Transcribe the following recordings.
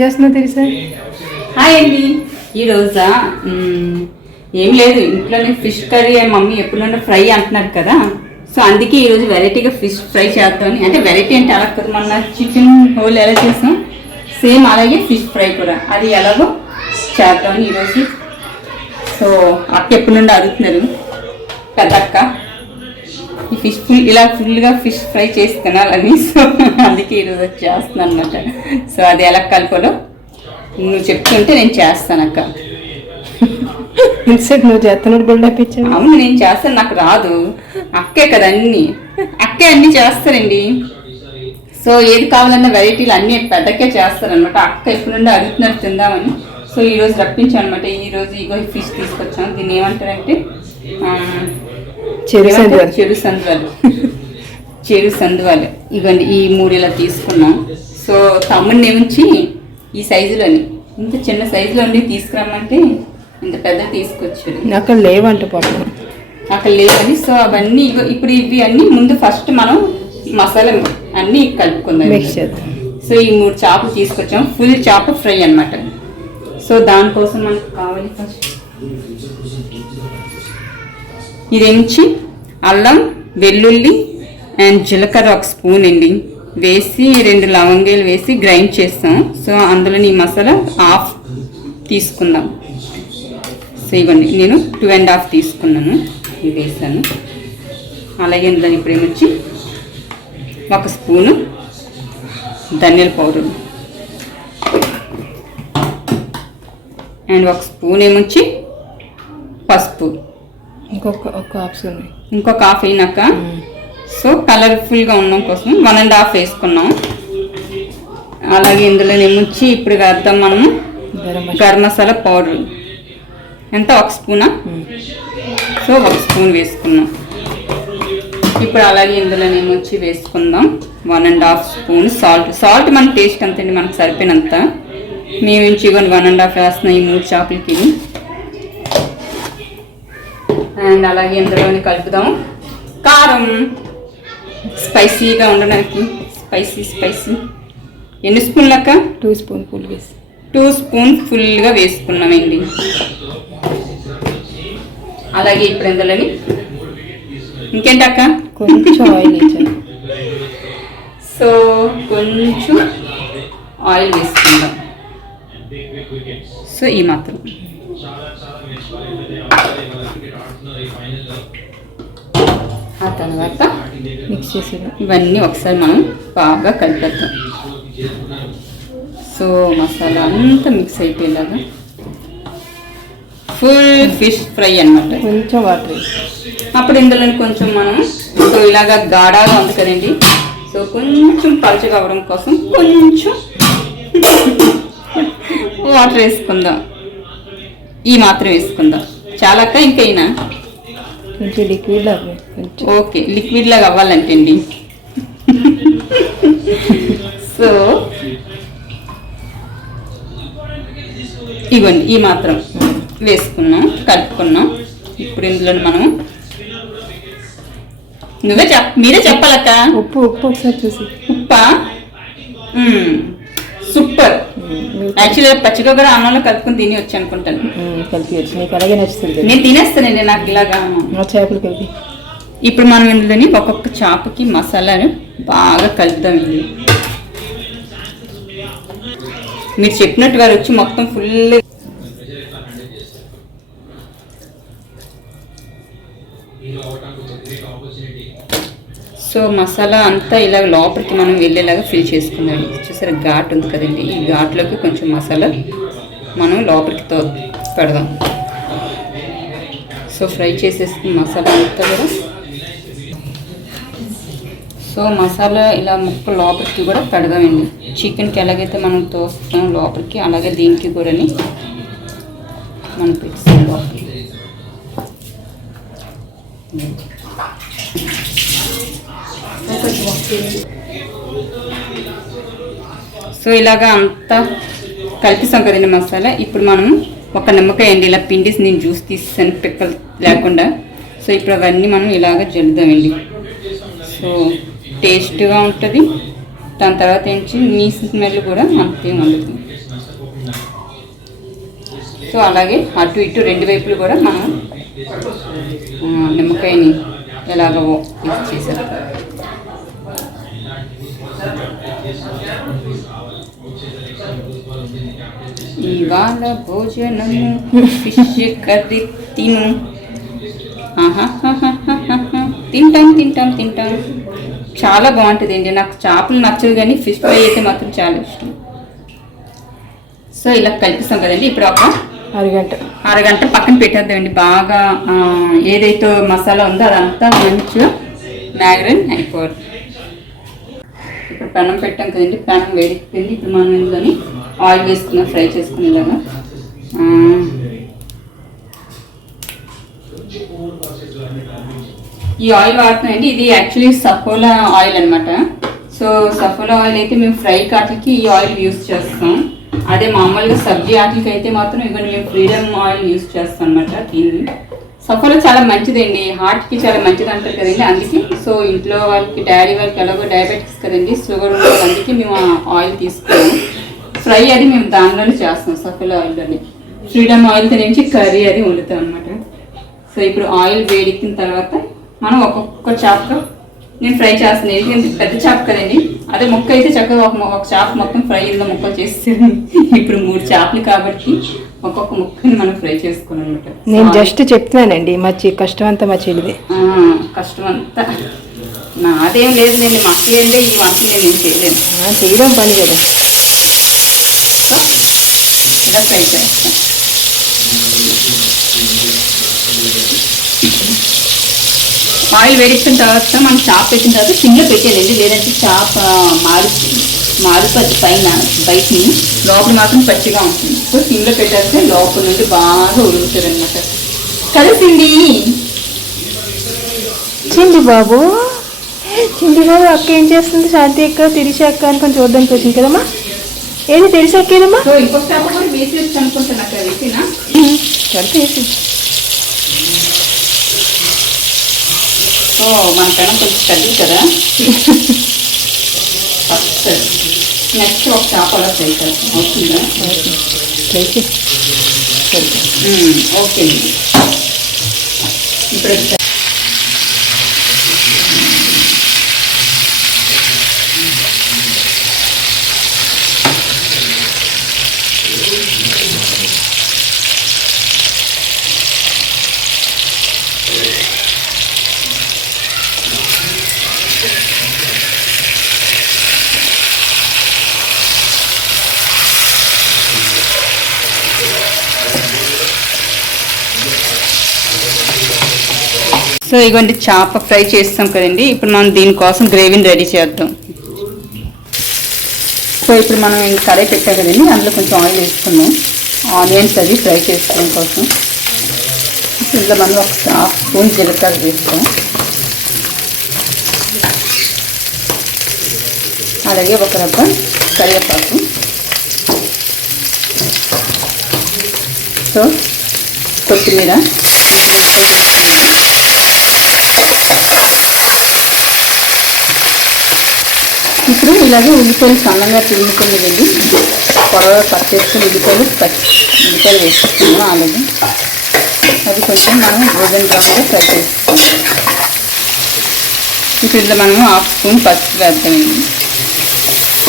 చేస్తున్నావు తెలుసా? హాయ్ అండి. ఈరోజా ఏం లేదు, ఇంట్లోనే ఫిష్ కర్రీ మమ్మీ ఎప్పుడన్నా ఫ్రై అంటున్నారు కదా, సో అందుకే ఈరోజు వెరైటీగా ఫిష్ ఫ్రై చేద్దామని. అంటే వెరైటీ అంటే అలా కదా, మన చికెన్ హోల్ ఎలా చేస్తాం సేమ్ అలాగే ఫిష్ ఫ్రై కూడా అది ఎలాగో చేద్దామని ఈరోజు. సో అక్క ఎప్పటి నుండి అడుగుతున్నారు పెద్ద అక్క, ఈ ఫిష్ ఇలా ఫుల్గా ఫిష్ ఫ్రై చేసి తినాలని. సో అందుకే ఈరోజు చేస్తున్నాను అనమాట. సో అది ఎలా కలపాలో నువ్వు చెప్తుంటే నేను చేస్తాను అక్క. ఇన్సెట్ నువ్వు చేస్తున్నాడు బిల్డప్. అవును నేను చేస్తాను, నాకు రాదు. అక్కే కదా అక్కే అన్నీ చేస్తారండి. సో ఏది కావాలన్న వెరైటీలు అన్నీ పెద్దకే చేస్తారనమాట. అక్క ఎప్పుడు నుండి అడుగుతున్నారు తిందామని. సో ఈరోజు రప్పించాను అనమాట. ఈరోజు ఇగో ఫిష్ తీసుకొచ్చాను. దీన్ని ఏమంటారంటే చెరు సందువాలు. ఇవ్వండి, ఈ 3 ఇలా తీసుకున్నాం. సో తమ్ముడిని ఏమించి ఈ సైజులోని ఇంత చిన్న సైజులో ఉండి తీసుకురమ్మంటే ఇంత పెద్ద తీసుకొచ్చారు. అక్కడ లేవంట పాపం, అక్కడ లేవని. సో అవన్నీ ఇప్పుడు ఇవి అన్నీ ముందు ఫస్ట్ మనం మసాలా అన్నీ కలుపుకుందాం. సో ఈ 3 చేపలు తీసుకొచ్చాం, ఫుల్ చేప ఫ్రై అనమాట. సో దానికోసం మనకు కావాలి ఫస్ట్ ఇదేమిచ్చి అల్లం, వెల్లుల్లి అండ్ జీలకర్ర 1 స్పూన్ అండి వేసి 2 లవంగాలు వేసి గ్రైండ్ చేస్తాం. సో అందులో ఈ మసాలా హాఫ్ తీసుకుందాం. సో ఇవ్వండి, నేను 2.5 తీసుకున్నాను, ఇది వేసాను. అలాగే ఇందులో ఇప్పుడు ఏమొచ్చి 1 స్పూను ధనియాల పౌడర్ అండ్ 1 స్పూన్ ఏమొచ్చి పసుపు, ఇంకొక హాఫ్ అయినాక సో కలర్ఫుల్గా ఉండడం కోసం 1.5 వేసుకున్నాం. అలాగే ఇందులో ఏమొచ్చి ఇప్పుడు వేద్దాం మనము గరం మసాలా పౌడర్. ఎంత? 1 స్పూనా? సో 1 స్పూన్ వేసుకున్నాం. ఇప్పుడు అలాగే ఇందులో ఏమొచ్చి వేసుకుందాం 1.5 స్పూన్ సాల్ట్ మన టేస్ట్ అంతండి, మనకు సరిపోయినంత. మేము నుంచి 1.5 వేస్తున్నాం ఈ 3 చేపలకి. అండ్ అలాగే ఇందులోని కలుపుదాం కారం, స్పైసీగా ఉండడానికి. స్పైసీ ఎన్ని స్పూన్లక్క? 2 స్పూన్ ఫుల్ వేసి 2 స్పూన్ ఫుల్గా వేసుకున్నామండి. అలాగే ఇప్పుడు ఇందులోని ఇంకేంటక్క కొంచెం ఆయిల్ వేసాను. సో కొంచెం ఆయిల్ వేసుకుందాం. సో ఈ మాత్రం. ఆ తర్వాత మిక్స్ చేసి ఇవన్నీ ఒకసారి మనం బాగా కలిపేద్దాం. సో మసాలా అంతా మిక్స్ అయిపోయేలాగా ఫుల్ ఫిష్ ఫ్రై అన్నమాట. కొంచెం వాటర్ అప్పుడు ఇందులో కొంచెం మనం సో ఇలాగా గాఢాగా ఉంది కదండి, సో కొంచెం పలుచగా అవ్వడం కోసం కొంచెం వాటర్ వేసుకుందాం. ఈ మాత్రం వేసుకుందాం చాలాక ఇంకైనా కొంచెం లిక్విడ్ లాగా. ఓకే, లిక్విడ్ లాగా అవ్వాలంటే అండి. సో ఇవ్వండి, ఈ మాత్రం వేసుకున్నాం, కలుపుకున్నాం. ఇప్పుడు ఇందులో మనం మీరే చెప్పాలక్క. ఉప్పు ఒకసారి చూసి. ఉప్పా? సూపర్. యాక్చువల్లీ పచ్చిగా కూడా అన్నంలో కలుపుకొని తిని వచ్చి అనుకుంటాను. కలిపి వచ్చి నీకు అలాగే నచ్చుతుంది. నేను తినేస్తానండి, నాకు ఇలాగా చేపలు కలిపి. ఇప్పుడు మనం ఇందులోని ఒక్కొక్క చేపకి మసాలాను బాగా కలుపుదాం. ఇది మీరు చెప్పినట్టుగా వచ్చి మొత్తం ఫుల్. సో మసాలా అంతా ఇలా లోపలికి మనం వెళ్ళేలాగా ఫిల్ చేసుకున్నాం. చూసారా ఘాట్ ఉంది కదండి, ఈ ఘాట్లోకి కొంచెం మసాలా మనం లోపలికి పెడదాం. సో ఫ్రై చేసేసుకున్న మసాలా అంతా కూడా. సో మసాలా ఇలా ముక్క లోపలికి కూడా పెడదామండి. చికెన్కి ఎలాగైతే మనం తోస్తాం లోపలికి, అలాగే దీనికి కూడా మనం పెట్టేస్తాం లోపలికి. సో ఇలాగా అంతా కలిపిస్తాం కదండి మసాలా. ఇప్పుడు మనం 1 నిమ్మకాయ అండి ఇలా పిండిసి నేను జ్యూస్ తీసాను పిక్కలు లేకుండా. సో ఇప్పుడు అవన్నీ మనం ఇలాగ జల్లుదామండి. సో టేస్ట్గా ఉంటుంది. దాని తర్వాత ఏంటి నీ స్మెల్ కూడా అంతే ఉండదు. సో అలాగే అటు ఇటు రెండు వైపులు కూడా మనం నిమ్మకాయని ఎలాగో చేసారు. ఇవాళ భోజనము ఫిష్ కర్రీ తిను. తింటాం తింటాం తింటాం. చాలా బాగుంటుందండి. నాకు చేపలు నచ్చదు కానీ ఫిష్ ఫ్రై అయితే మాత్రం చాలా ఇష్టం. సో ఇలా కలిపిస్తాం కదండి. ఇప్పుడు ఒక అరగంట పక్కన పెట్టేద్దామండి. బాగా ఏదైతే మసాలా ఉందో అదంతా మంచిగా మ్యాగ్రేట్ అయిపోవాలి. ఇప్పుడు పెనం పెట్టాం కదండి. పెనం వేడిపోయింది. ఇప్పుడు మనం ఇందులోని ఆయిల్ వేసుకున్నాం, ఫ్రై చేసుకునేలాగా. ఈ ఆయిల్ వాడుతున్నాయండి. ఇది యాక్చువల్లీ సఫోలా ఆయిల్ అనమాట. సో సఫోలా ఆయిల్ అయితే మేము ఫ్రై కాటికి ఈ ఆయిల్ యూస్ చేస్తాం. అదే మామూలుగా సబ్జీ ఆటలకి అయితే మాత్రం ఇవన్నీ మేము ఫ్రీడమ్ ఆయిల్ యూస్ చేస్తాం అనమాట. దీన్ని సఫోలా చాలా మంచిదండి, హార్ట్కి చాలా మంచిది అంటారు కదండి. అందుకే సో ఇంట్లో వాళ్ళకి డాడీ వాళ్ళకి ఎలాగో డయాబెటిక్స్ కదండి, షుగర్ ఉన్న అందుకే మేము ఆయిల్ తీసుకున్నాం. ఫ్రై అది మేము దానిలోనే చేస్తాం, సఫోలా ఆయిల్లోనే. ఫ్రీడమ్ ఆయిల్ తినేసి కర్రీ అది వండుతాం అనమాట. సో ఇప్పుడు ఆయిల్ వేడెక్కిన తర్వాత మనం ఒక్కొక్క చేపగా నేను ఫ్రై చేస్తున్నాను. ఎందుకంటే పెద్ద చేప కదండి, అదే ముక్క అయితే చక్కగా ఒక చేప మొత్తం ఫ్రై ఇందులో ముక్కలు చేస్తాను. ఇప్పుడు 3 చేపలు కాబట్టి ఒక్కొక్క ముక్కని మనం ఫ్రై చేసుకోవాలి అనమాట. నేను జస్ట్ చెప్తున్నానండి, కష్టం అంతా మా చెల్లిదే. కష్టం అంతా నాదేం లేదు, నేను మా అక్కయ్యంటే ఈ వంటలు నేను చేయలేను. చేయడం పని కదా. ఇలా ఫ్రై చేస్తాను. ఆయిల్ వేడిచ్చిన తర్వాత మనం చేప పెట్టిన తర్వాత సిమ్లో పెట్టేయండి, లేదంటే చేప మాడిపోద్ది పైన బయటని, లోపల మాత్రం పచ్చిగా ఉంటుంది. సో సిమ్లో పెట్టేస్తే లోపల నుండి బాగా ఉడుకుతుంది అనమాట. కలిసింది చిండి బాబు అక్క ఏం చేస్తుంది? శాంతి అక్క తెలిసి అక్క అనుకొని చూడడానికి వచ్చింది కదమ్మా. ఏది తెలిసి అక్కేదమ్మా? సో ఇంకొక చేప కూడా వేసి అనుకుంటాను అక్కడ వేసినా వేసి. సో మన పెనం కొంచెం తగ్గింది కదా. ఫస్ట్ నెక్స్ట్ ఒక చేప అలా ఫ్రై చేస్తాం. అవుతుందా? ఓకే అండి. ఇప్పుడు సో ఇటువంటి చేప ఫ్రై చేస్తాం కదండి. ఇప్పుడు మనం దీనికోసం గ్రేవీని రెడీ చేద్దాం. సో ఇప్పుడు మనం కర్రీ పెట్టాం కదండి, అందులో కొంచెం ఆయిల్ వేసుకున్నాం. ఆనియన్స్ అది ఫ్రై చేసుకోవడం కోసం ఇందులో మనం ఒక 1/2 స్పూన్ జీలకర్ర వేస్తాం. అలాగే ఒక రబ్బ కరివేపాకు. సో కొత్తిమీర, ఇప్పుడు ఇలాగే ఉల్లిపాయలు సన్నగా తురుముకొని వెళ్ళి పొడవ కట్ చేసుకుని ఉల్లిపాయలు వేసుకున్నాము. అలాగే అది కొంచెం మనం గోల్డెన్ బ్రౌన్గా ఫ్రై చేసుకుంటాం. ఇప్పుడు ఇందులో మనం 1/2 స్పూన్ పసుపు వేద్దామండి.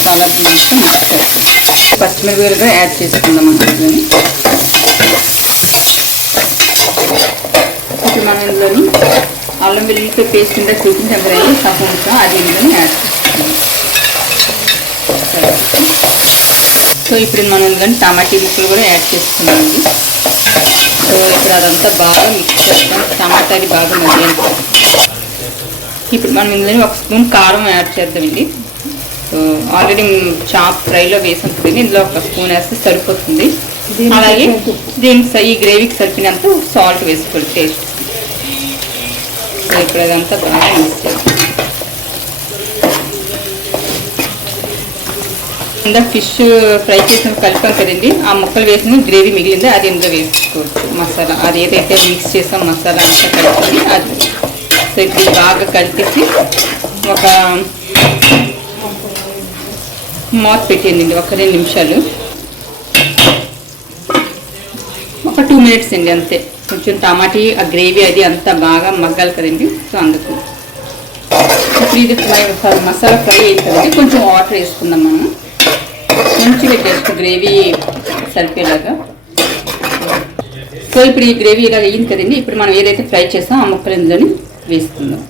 బాగా మంచిగా మిక్స్ చేస్తాం. పచ్చిమిరపకాయలు కూడా యాడ్ చేసుకుందాం అందులోని. ఇప్పుడు మనం ఇందులోని అల్లం వెల్లుల్లిపాయ పేస్ట్ కింద చూపించాం కదండి, సగం అది ఇందులోని యాడ్ చేసుకుంటాం. సో ఇప్పుడు మనం ఇందులో టమాటీ ముక్కలు కూడా యాడ్ చేసుకున్నామండి. సో ఇప్పుడు అదంతా బాగా మిక్స్ చేస్తాం. టమాటాది బాగా మగ్గాలి. ఇప్పుడు మనం ఇందులో 1 స్పూన్ కారం యాడ్ చేద్దామండి. సో ఆల్రెడీ చాప్ ఫ్రైలో వేసాం కదండి, ఇందులో 1 స్పూన్ వేస్తే సరిపోతుంది. అలాగే దీనికి ఈ గ్రేవీకి సరిపోయినంత సాల్ట్ వేసుకోవాలి టేస్ట్. సో ఇప్పుడు అదంతా బాగా మిక్స్ చేస్తాం. ఇందాక ఫిష్ ఫ్రై చేసిన కలిపాం కదండి, ఆ ముక్కలు వేసిన గ్రేవీ మిగిలింది అది ఇందులో వేసుకోవచ్చు. మసాలా అది ఏదైతే మిక్స్ చేసాం మసాలా అంతా కలిపి అది. సో ఇప్పుడు బాగా కలిపేసి ఒక మూత పెట్టేయండి ఒక 2 నిమిషాలు. మినిట్స్ అండి అంతే. కొంచెం టమాటీ ఆ గ్రేవీ అది అంతా బాగా మగ్గాలి కదండి. సో అందుకు ఇప్పుడు ఇది మసాలా ఫ్రై అవుతుంది. కొంచెం వాటర్ వేసుకుందాం మనం, మంచిగా టేస్ట్ గ్రేవీ సరిపోయేలాగా. సో ఇప్పుడు ఈ గ్రేవీ ఇలా అయ్యింది కదండి. ఇప్పుడు మనం ఏదైతే ఫ్రై చేస్తామో ఆ ముక్కలు ఇందులోని వేసుకుందాం.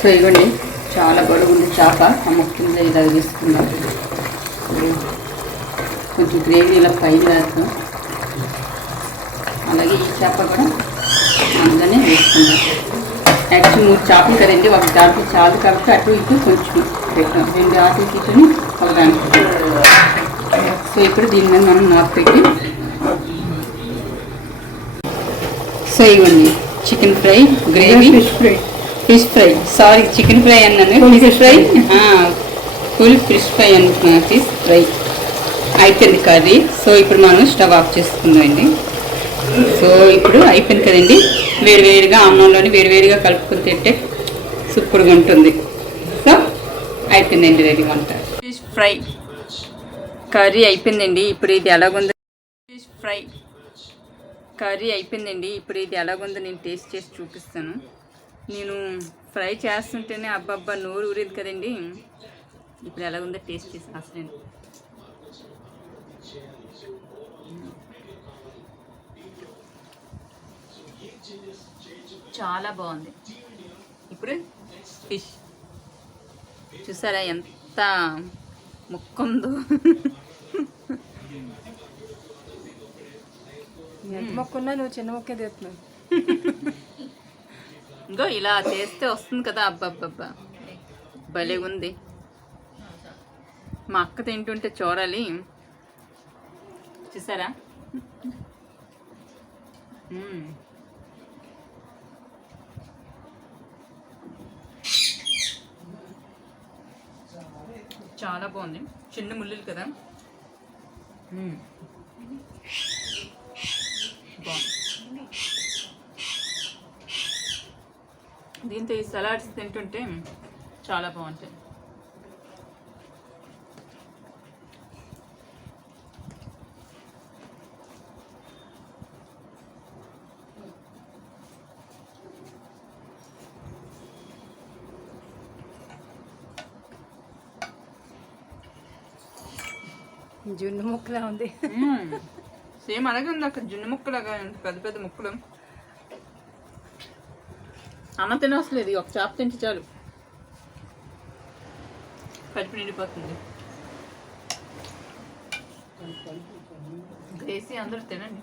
సో ఇవ్వండి, చాలా బరువుంది చేప. ఆ ముక్కలు ఇలా వేసుకుందాం. కొంచెం గ్రేవీ ఇలా పైన వేస్తాం. అలాగే ఈ చేప కూడా అందులోనే వేసుకుందాం. యాక్చువల్ 3 చేపలు కదండి, ఒక చేపలు చాలు కాబట్టి అటు ఇటు కొంచెం పెట్టాం. 2 ఆటలు తీసుకొని ఒక దాంట్లో. సో ఇప్పుడు దీని మీద మనం నాటు పెట్టి, సో ఇవ్వండి chicken fry gravy, fish fry sorry chicken fry అన్నాను, fish fry, full fish fry అనుకున్నాను. ఫిష్ ఫ్రై అయిపోయింది కర్రీ. సో ఇప్పుడు మనం స్టవ్ ఆఫ్ చేసుకుందాం అండి. సో ఇప్పుడు అయిపోయింది కదండి. వేడివేడిగా అన్నంలోని వేడివేడిగా కలుపుకొని తింటే సూపర్గా ఉంటుంది. సో అయిపోయిందండి రెడీ వంట. ఫిష్ ఫ్రై కర్రీ అయిపోయిందండి. ఇప్పుడు ఇది ఎలాగుందో ఫిష్ ఫ్రై కర్రీ అయిపోయిందండి. ఇప్పుడు ఇది ఎలాగుందో నేను టేస్ట్ చేసి చూపిస్తాను. నేను ఫ్రై చేస్తుంటేనే అబ్బబ్బా నోరు ఊరేది కదండి. ఇప్పుడు ఎలాగుందో టేస్ట్ చేసి అసలు చాలా బాగుంది. ఇప్పుడు ఫిష్ చూసారా ఎంత ముక్కుందో. ఎంత మొక్కున్నా నువ్వు చిన్న మొక్కే తీస్తున్నావు. ఇంకో ఇలా చేస్తే వస్తుంది కదా. అబ్బబ్బబ్బా భలే ఉంది. మా అక్క తింటుంటే చూడాలి. చూసారా చాలా బాగుంది. చిన్న ముళ్ళులు కదా. బాగుంది. దీంతో ఈ సలాడ్స్ తింటుంటే చాలా బాగుంటాయి. జున్ను ముక్కలా ఉంది. సేమ్ అలాగే ఉంది అక్కడ, జున్ను ముక్కలాగా పెద్ద పెద్ద ముక్కలు. అన్న తినవసలేదు, ఒక చేప తింటే చాలు కడుపు నిండిపోతుంది. వేసి అందరూ తినండి.